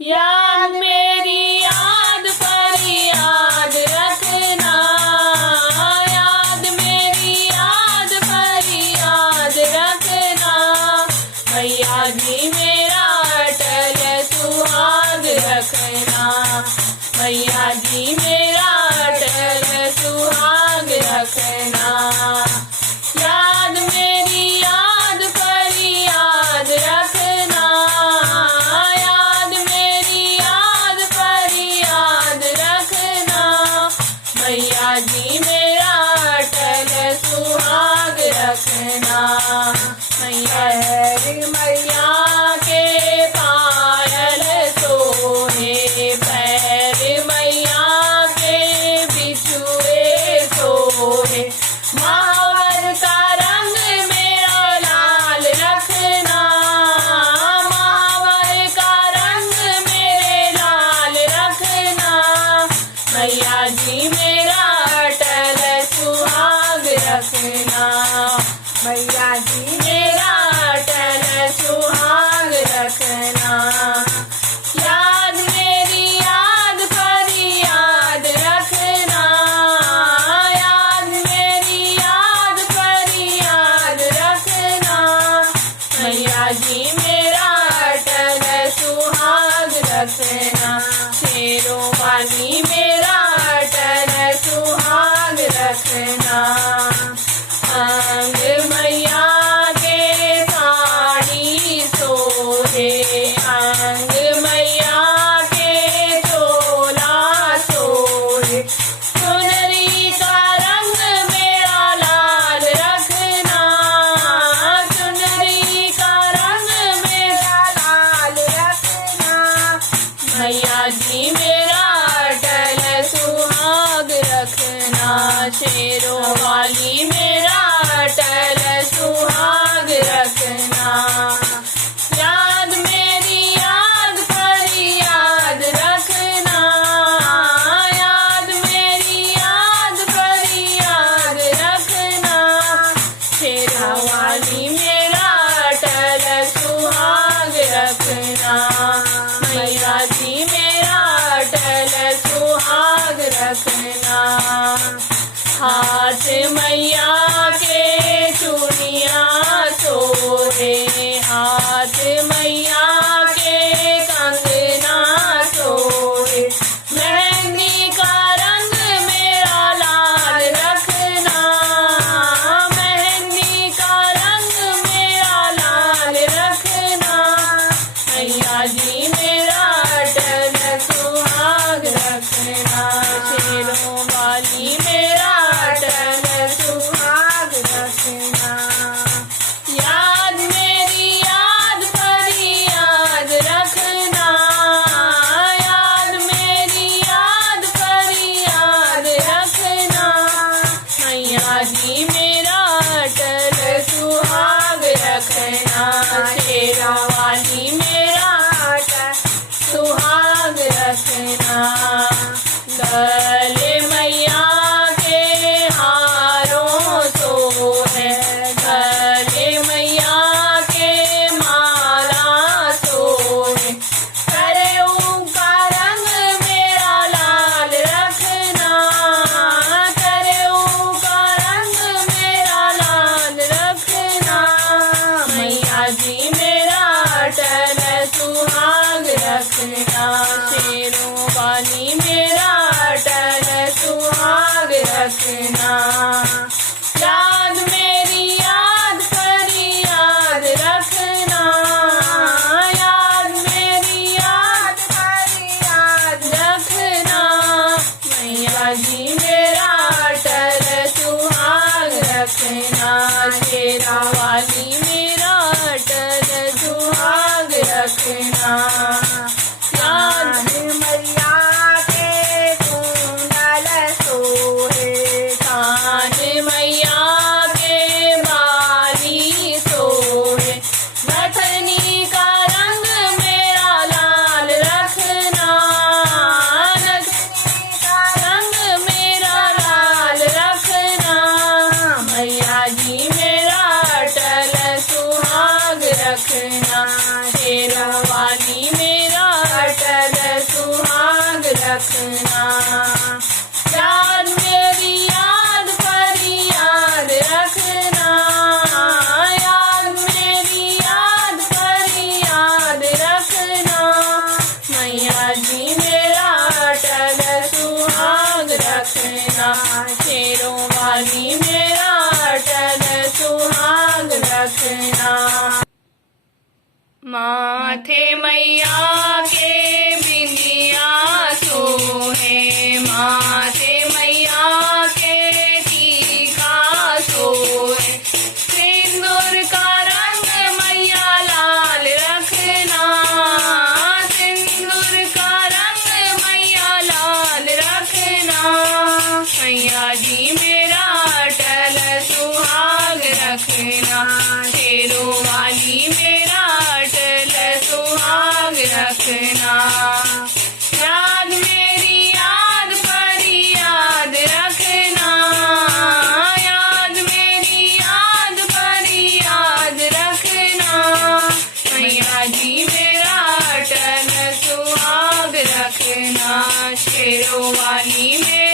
याद मेरी याद पर याद रखना, याद मेरी याद पर याद रखना। मैया जी मेरा अटल सुहाग रखना, मैया जी मेरा अटल सुहाग रखना। याद मेरी याद पर याद रखना, याद मेरी याद पर याद रखना। मैया जी मेरा अटल सुहाग रखना। मैया मैया के पायल सोहे, पैर मैया के बिछुए सोहे। महावर का रंग मेरा लाल रखना, महावर का रंग मेरे लाल रखना। मैया जी मेरा अटल सुहाग रखना, मैया जी मेरा अटल सुहाग रखना। याद मेरी याद पर याद रखना, याद मेरी याद पर याद रखना। मैया जी मेरा अटल सुहाग रखना। शेरों वाली मेरा अटल सुहाग रखना। अंग मैया के साड़ी सोहे, अंग मैया के चोला सोहे। चुनरी का रंग मेरा लाल रखना, चुनरी का रंग मेरा लाल रखना। मैया जी मेरा अटल सुहाग रखना। शेरों वाली मेरा अटल सुहाग रखना। याद मेरी याद पर याद रखना, याद मेरी याद पर याद रखना। शेरों वाली मेरा अटल सुहाग रखना। मैया जी मेरा अटल सुहाग रखना। हाथ मैया के चूड़ियाँ सोहे, हाथ मैया के कंगना सोहे। मेहंदी का रंग मेरा लाल रखना, मेहंदी का रंग मेरा लाल रखना। मैया जी मेरा अटल सुहाग रखना। शेरों वाली मेरा अटल सुहाग रखना। याद मेरी याद पर याद रखना, याद मेरी याद पर याद रखना। मैया जी मेरा अटल सुहाग रखना। शेरों वाली मेरा अटल सुहाग रखना। गले मैया के हारों सोहे, गले मैया के माला सोहे। करेऊ का रंग मेरा लाल रखना, करेऊ का रंग मेरा लाल रखना। मैया जी मेरा अटल सुहाग रखना। शेरों वाली मेरा अटल सुहाग रखना। याद मेरी याद पर याद रखना, याद मेरी याद पर याद रखना। मैया जी मेरा अटल सुहाग रखना। शेरों वाली मेरा अटल सुहाग रखना। याद मैया के कुंडल सोहे, कान मैया के बाली सोहे। नथनी का रंग मेरा लाल रखना, नथनी का रंग मेरा लाल रखना। मैया जी मेरा अटल सुहाग रखना। शेरों वाली मेरा मैया के बिंदिया सोहे, माथे मैया के टीका सोहे, सिंदूर का रंग मैया लाल रखना, सिंदूर का रंग मैया लाल रखना, मैया जी मेरा अटल सुहाग रखना, शेरों वाली मेरा अटल सुहाग रखना। याद मेरी याद पर याद रखना, याद मेरी याद पर याद रखना, मैया जी मेरा अटल सुहाग रखना, शेरों वाली मेरा